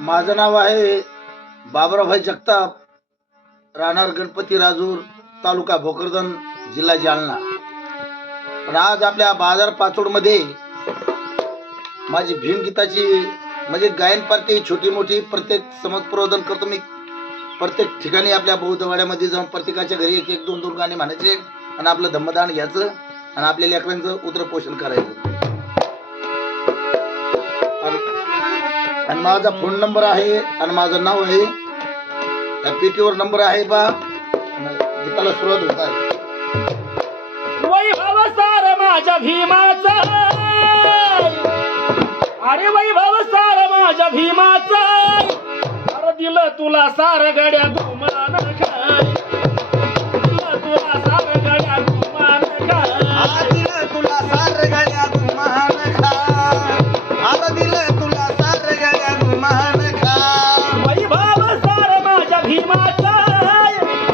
माझं नाव आहे बाबराभाई जगताप, राहणार गणपती राजूर, तालुका भोकरदन, जिल्हा जालना. पण आज आपल्या बाजार पाचोडमध्ये माझी भीमगीताची म्हणजे गायन पार्टी छोटी मोठी प्रत्येक समाज प्रबोधन करतो मी. प्रत्येक ठिकाणी आपल्या बौद्धवाड्यामध्ये जाऊन प्रत्येकाच्या घरी एक एक दोन दोन गाणे म्हणायचे आणि आपलं धम्मदान घ्यायचं आणि आपल्या लेकरांचं उदरपोषण करायचं. आणि माझा फोन नंबर आहे आणि माझं नाव आहे, या पेटीवर नंबर आहे बा. गीताला सुरुवात होत आहे. वैभव सार माझ्या भीमाचा, अरे वैभव सार माझ्या भीमाचा, अरे दिलं तुला सार गड्या गुमान खाय, दिलं तुला सार गड्या गुमान खाय, दिलं तुला सार गड्या गुमान खाय, अरे दिलं तुला सार गड्या गुमान खाय. वैभव सार माझ्या भीमाचा,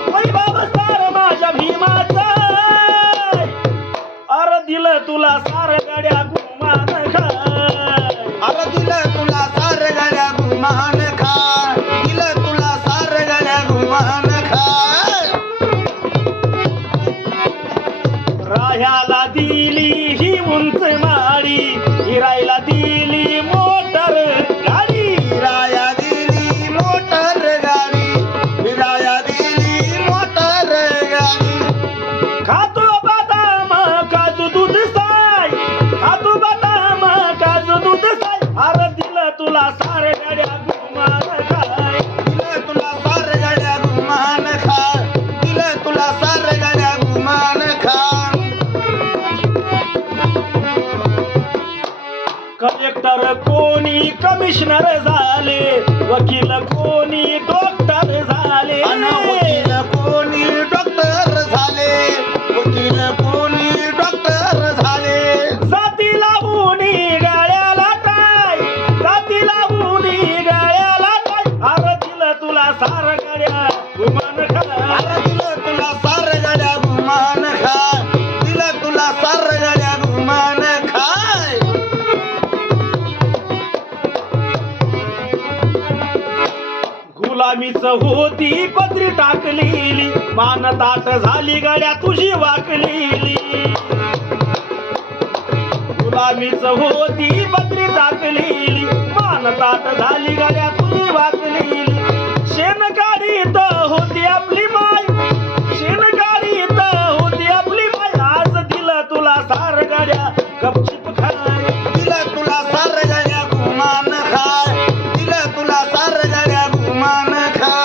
वैभव सार माझ्या भीमाचा, अरे दिलं तुला सार गड्या गुमान खाय, अरे दिलं तुला सार गड्या गुमान खाय, दिलं तुला सार गड्या गुमान खाय. राह्याला दिली ही उंच माडी, हिरायला दिली मोटर गाडी, हिराया दिली मोटर गाडी, हिराया दिली मोटर गाडी. खातो बदाम काजू दूध साय, खातो बदाम काजू दूध साय, अरे दिलं तुला सार गाड्या गुमान खाय, दिलं तुला सार गड्या गुमान खाय, दिलं तुला सार गड्या गुमान खाय. कलेक्टर कोणी कमिशनर झाले, वकील कोणी डॉक्टर झाले, अन वकील कोणी डॉक्टर झाले, वकील कोणी डॉक्टर झाले. जाती लावूनी गाळ्याला टाय, जाती लावूनी गाळ्याला टाय, अरे दिलं तुला सार गाड्या गुमान खाय, अरे दिलं तुला सार गड्या गुमान खाय, दिलं तुला सार गड्या गुमान खाय. गुलामीच होती पदरी टाकलेली, मान ताट झाली गड्या तुझी वाकलेली, गुलामीच होती पदरी टाकलेली, मान ताट झाली गड्या तुझी वाकलेली. शेण गाडीत होती आपली माय, शेण गाडीत होती आपली माय, आज दिलं तुला सार गाड्या गपचिप खाय, दिलं तुला सार गड्या गुमान खाय, दिलं तुला सार गड्या गुमान खाय.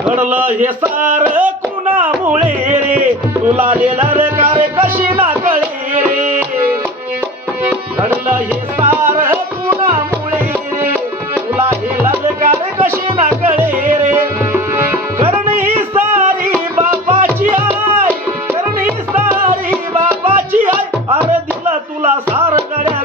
घडलं हे सार कुणामुळे रे, तुला लिहिलं कार कशी ना कळे रे, घडलं हे सार कुणामुळे रे, तुला लिहिलं कार कशी ना कळे रे. करणी सारी बापाची आहे, करणी सारी बापाची आहे, अरे दिलं तुला सार गड्या